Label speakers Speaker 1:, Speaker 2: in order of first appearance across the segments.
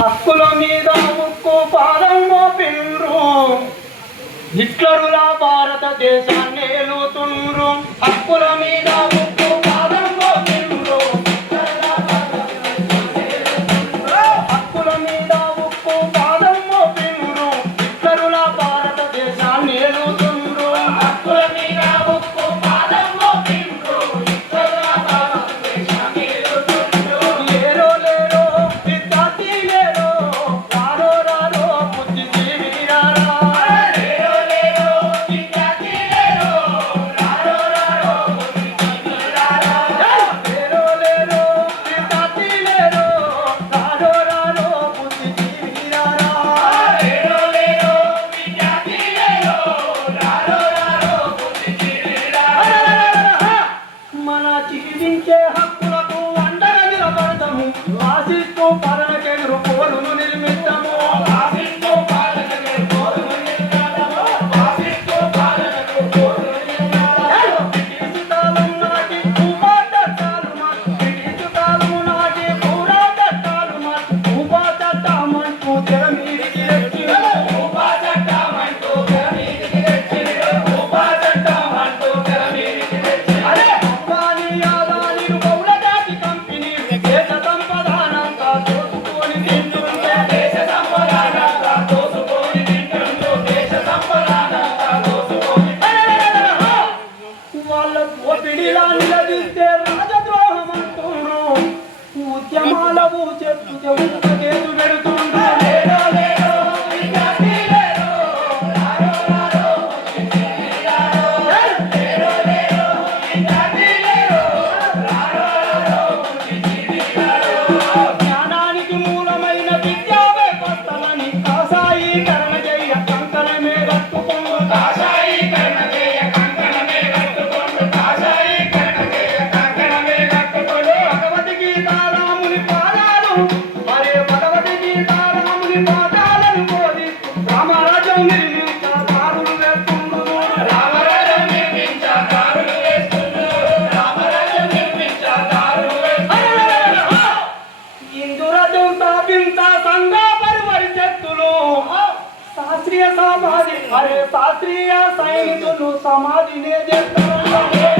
Speaker 1: హక్కుల మీద ముక్కు పాదం మోపిండ్రు. హిట్లరుల భారతదేశాన్ని ఏలుతుండ్రు హక్కుల మీద అరే పాత్రీయ సైనికులు సమాధినే చేస్తారు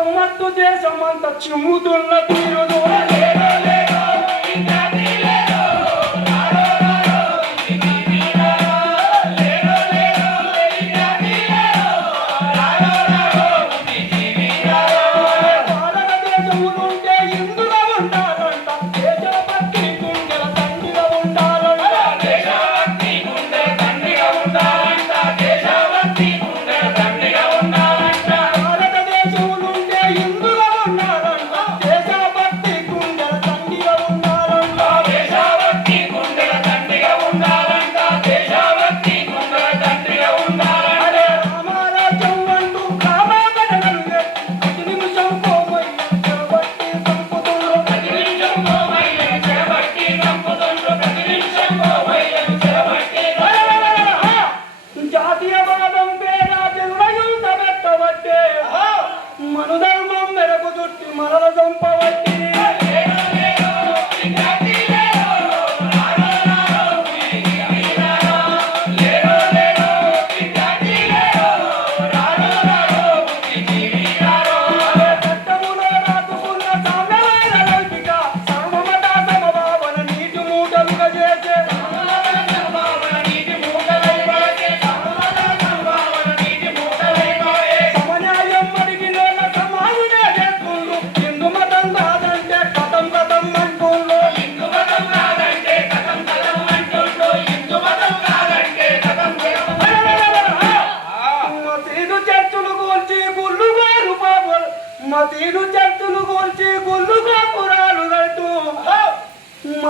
Speaker 1: ఉమ్మత్తు దేశమంతా చిమ్ముతున్న తీరుదు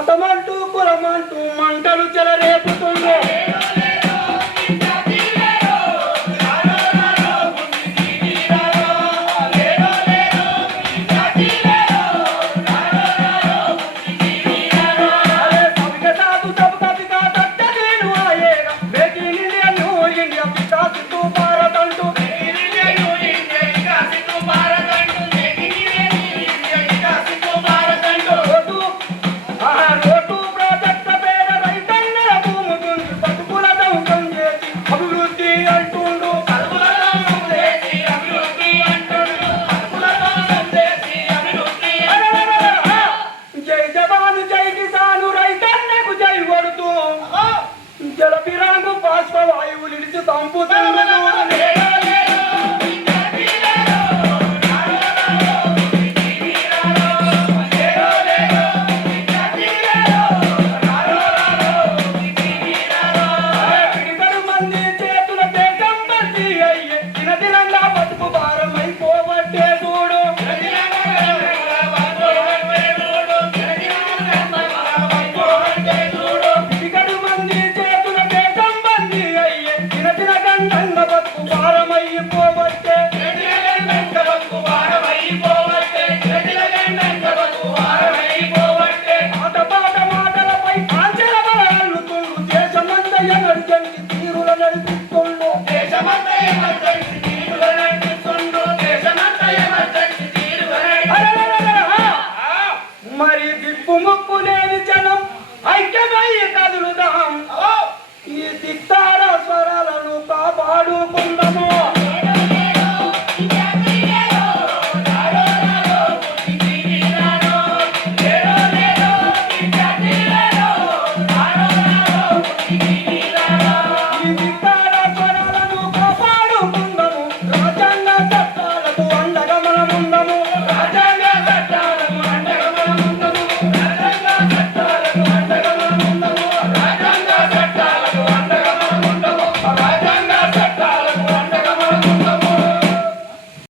Speaker 1: మతమంటూ కులమంటూ మంటలు చెలరేపుతుందో 就当不得了。नवत कुमार मई को बच्चे